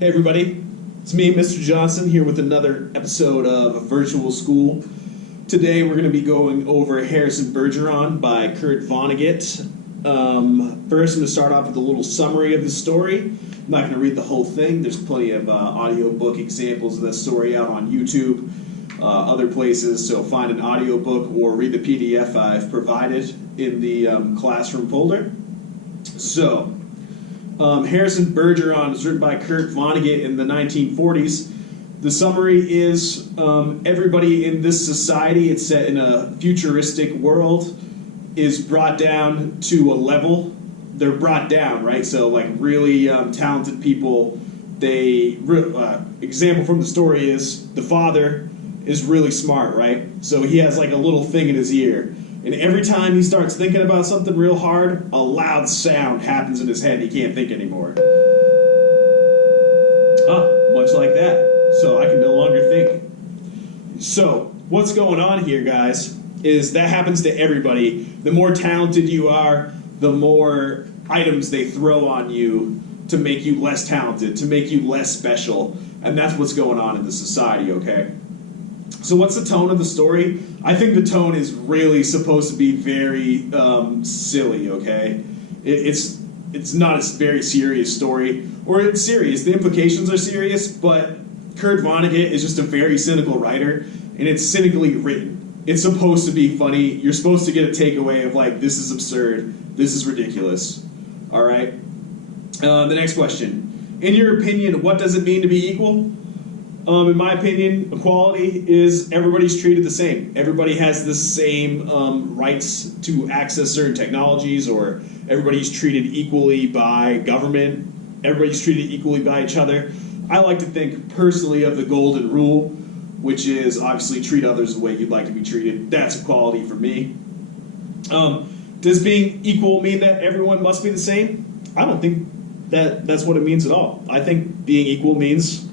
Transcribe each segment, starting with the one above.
Hey everybody, it's me, Mr. Johnson, here with another episode of Virtual School. Today we're going to be going over Harrison Bergeron by Kurt Vonnegut. First, I'm going to start off with a little summary of the story. I'm not going to read the whole thing. There's plenty of audiobook examples of this story out on YouTube, other places, so find an audiobook or read the PDF I've provided in the classroom folder. So, Harrison Bergeron was written by Kurt Vonnegut in the 1940s. The summary is everybody in this society, it's set in a futuristic world, is brought down to a level. They're brought down, right? So like really talented people, example from the story is the father is really smart, right? So he has like a little thing in his ear. And every time he starts thinking about something real hard, a loud sound happens in his head and he can't think anymore. Much like that. So I can no longer think. So what's going on here, guys, is that happens to everybody. The more talented you are, the more items they throw on you to make you less talented, to make you less special. And that's what's going on in the society, okay? So what's the tone of the story? I think the tone is really supposed to be very silly, okay? It's not a very serious story. Or it's serious. The implications are serious, but Kurt Vonnegut is just a very cynical writer, and it's cynically written. It's supposed to be funny. You're supposed to get a takeaway of, like, this is absurd. This is ridiculous. All right? The next question. In your opinion, what does it mean to be equal? In my opinion, equality is everybody's treated the same. Everybody has the same rights to access certain technologies, or everybody's treated equally by government. Everybody's treated equally by each other. I like to think personally of the golden rule, which is obviously treat others the way you'd like to be treated. That's equality for me. Does being equal mean that everyone must be the same? I don't think that's what it means at all. I think being equal means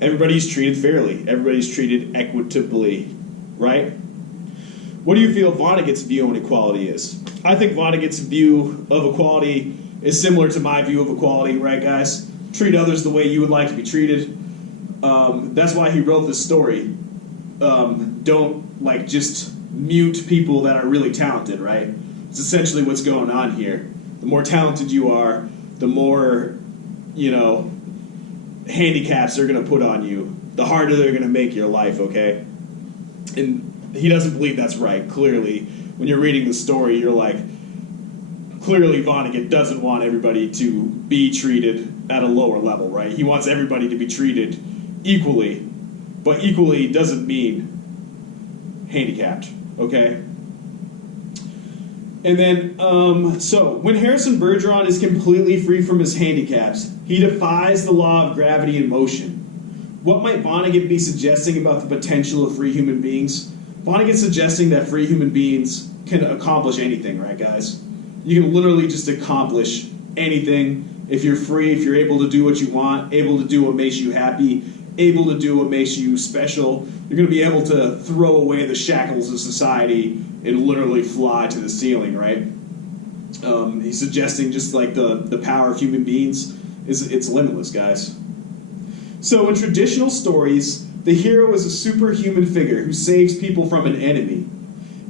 everybody's treated fairly. Everybody's treated equitably, right? What do you feel Vonnegut's view on equality is? I think Vonnegut's view of equality is similar to my view of equality, right, guys? Treat others the way you would like to be treated. That's why he wrote this story. Don't, like, just mute people that are really talented, right? It's essentially what's going on here. The more talented you are, the more, handicaps they're going to put on you, the harder they're going to make your life, okay? And he doesn't believe that's right, clearly. When you're reading the story, you're like, clearly Vonnegut doesn't want everybody to be treated at a lower level, right? He wants everybody to be treated equally, but equally doesn't mean handicapped, okay? And then, so, when Harrison Bergeron is completely free from his handicaps, he defies the law of gravity and motion. What might Vonnegut be suggesting about the potential of free human beings? Vonnegut's suggesting that free human beings can accomplish anything, right, guys? You can literally just accomplish anything if you're free, if you're able to do what you want, able to do what makes you happy, able to do what makes you special. You're going to be able to throw away the shackles of society and literally fly to the ceiling, right? He's suggesting just like the power of human beings it's limitless, guys. So in traditional stories, the hero is a superhuman figure who saves people from an enemy.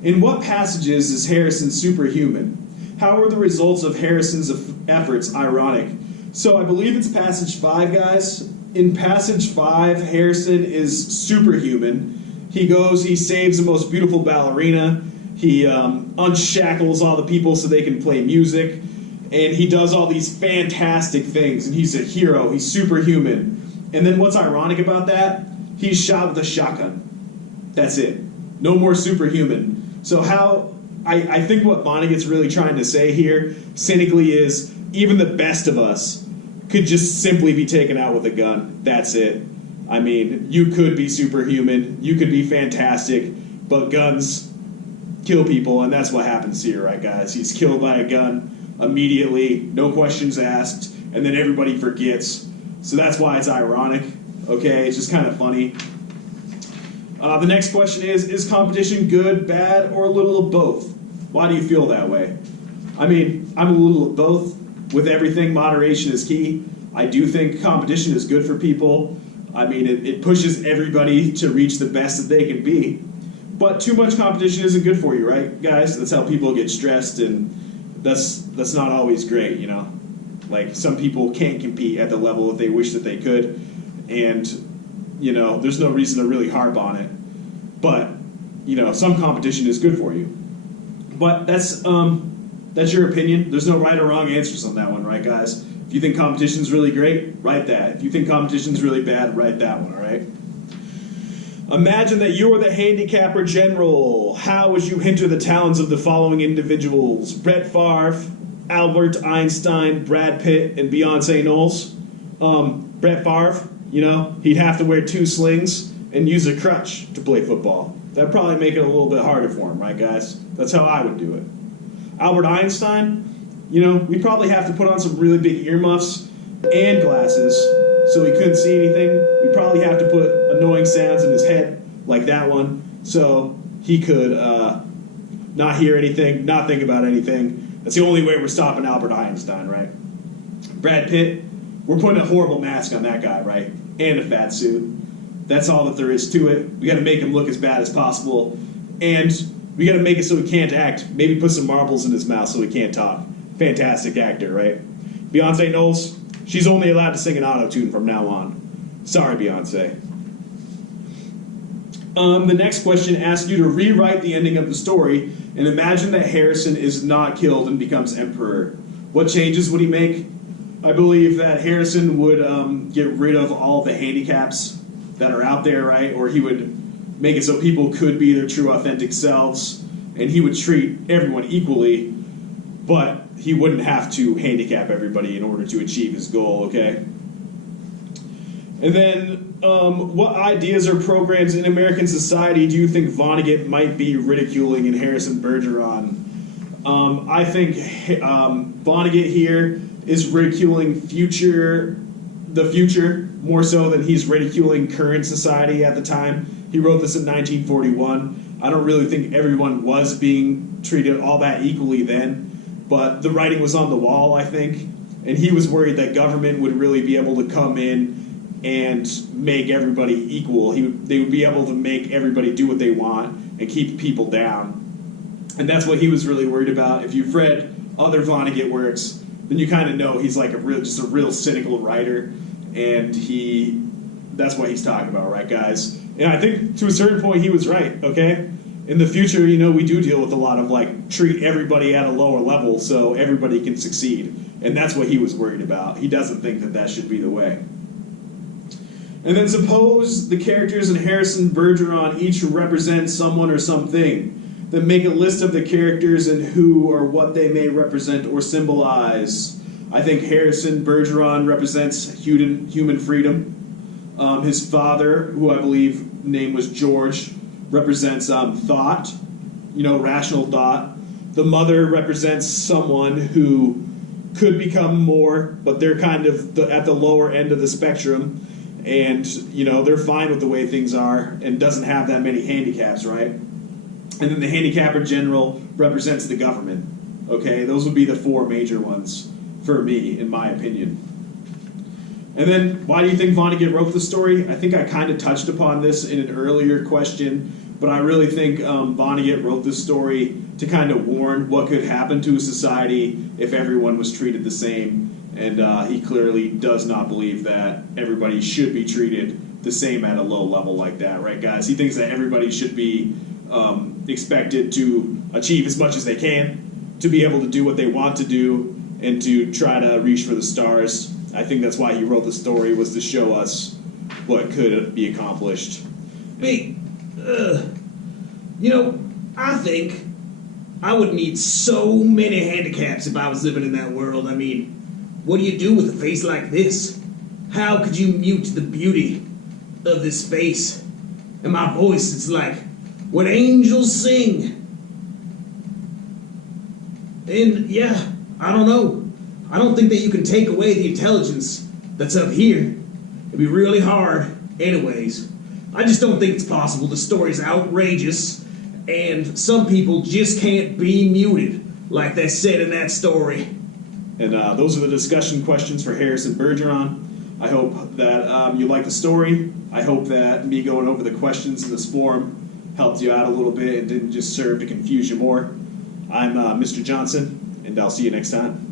In what passages is Harrison superhuman? How are the results of Harrison's efforts ironic? So I believe it's passage 5, guys. In passage 5, Harrison is superhuman. He goes, he saves the most beautiful ballerina. He unshackles all the people so they can play music. And he does all these fantastic things. And he's a hero. He's superhuman. And then what's ironic about that? He's shot with a shotgun. That's it. No more superhuman. So I think what Vonnegut's really trying to say here, cynically, is even the best of us could just simply be taken out with a gun. That's it. I mean, you could be superhuman. You could be fantastic. But guns kill people, and that's what happens here, right, guys? He's killed by a gun immediately, no questions asked, and then everybody forgets. So that's why it's ironic, okay? It's just kind of funny. The next question is competition good, bad, or a little of both? Why do you feel that way? I mean, I'm a little of both. With everything, moderation is key. I do think competition is good for people. I mean, it pushes everybody to reach the best that they can be. But too much competition isn't good for you, right, guys? That's how people get stressed, and that's not always great, you know? Like, some people can't compete at the level that they wish that they could, and, you know, there's no reason to really harp on it. But, you know, some competition is good for you. But that's your opinion. There's no right or wrong answers on that one, right, guys? If you think competition's really great, write that. If you think competition's really bad, write that one, all right? Imagine that you are the handicapper general. How would you hinder the talents of the following individuals? Brett Favre, Albert Einstein, Brad Pitt, and Beyonce Knowles. Brett Favre, you know, he'd have to wear 2 slings and use a crutch to play football. That'd probably make it a little bit harder for him, right, guys? That's how I would do it. Albert Einstein, you know, we'd probably have to put on some really big earmuffs and glasses so he couldn't see anything. We'd probably have to put annoying sounds in his head, like that one, so he could not hear anything, not think about anything. That's the only way we're stopping Albert Einstein, right? Brad Pitt, we're putting a horrible mask on that guy, right? And a fat suit. That's all that there is to it. We got to make him look as bad as possible, and we got to make it so he can't act. Maybe put some marbles in his mouth so he can't talk. Fantastic actor, right? Beyonce Knowles, she's only allowed to sing an auto-tune from now on. Sorry, Beyonce. The next question asks you to rewrite the ending of the story and imagine that Harrison is not killed and becomes emperor. What changes would he make? I believe that Harrison would get rid of all the handicaps that are out there, right? Or he would make it so people could be their true, authentic selves, and he would treat everyone equally, but he wouldn't have to handicap everybody in order to achieve his goal, okay? And then, what ideas or programs in American society do you think Vonnegut might be ridiculing in Harrison Bergeron? I think Vonnegut here is ridiculing the future more so than he's ridiculing current society at the time. He wrote this in 1941. I don't really think everyone was being treated all that equally then, but the writing was on the wall, I think, and he was worried that government would really be able to come in and make everybody equal. They would be able to make everybody do what they want and keep people down. And that's what he was really worried about. If you've read other Vonnegut works, then you kind of know he's like just a real cynical writer, and that's what he's talking about, right, guys? And I think to a certain point he was right, okay? In the future, you know, we do deal with a lot of, like, treat everybody at a lower level so everybody can succeed. And that's what he was worried about. He doesn't think that that should be the way. And then suppose the characters in Harrison Bergeron each represent someone or something. Then make a list of the characters and who or what they may represent or symbolize. I think Harrison Bergeron represents human freedom. His father, who I believe name was George, represents thought, you know, rational thought. The mother represents someone who could become more, but they're kind of at the lower end of the spectrum. And, you know, they're fine with the way things are and doesn't have that many handicaps, right? And then the handicapper general represents the government. Okay, those would be the 4 major ones for me, in my opinion. And then, why do you think Vonnegut wrote the story? I think I kind of touched upon this in an earlier question, but I really think Vonnegut wrote this story to kind of warn what could happen to a society if everyone was treated the same. And he clearly does not believe that everybody should be treated the same at a low level like that, right, guys? He thinks that everybody should be expected to achieve as much as they can, to be able to do what they want to do, and to try to reach for the stars. I think that's why he wrote the story, was to show us what could be accomplished. Hey, you know, I think I would need so many handicaps if I was living in that world. I mean, what do you do with a face like this? How could you mute the beauty of this face? And my voice is like when angels sing. And yeah, I don't know. I don't think that you can take away the intelligence that's up here. It'd be really hard anyways. I just don't think it's possible. The story's outrageous, and some people just can't be muted, like they said in that story. And those are the discussion questions for Harrison Bergeron. I hope that you like the story. I hope that me going over the questions in this forum helped you out a little bit and didn't just serve to confuse you more. I'm Mr. Johnson, and I'll see you next time.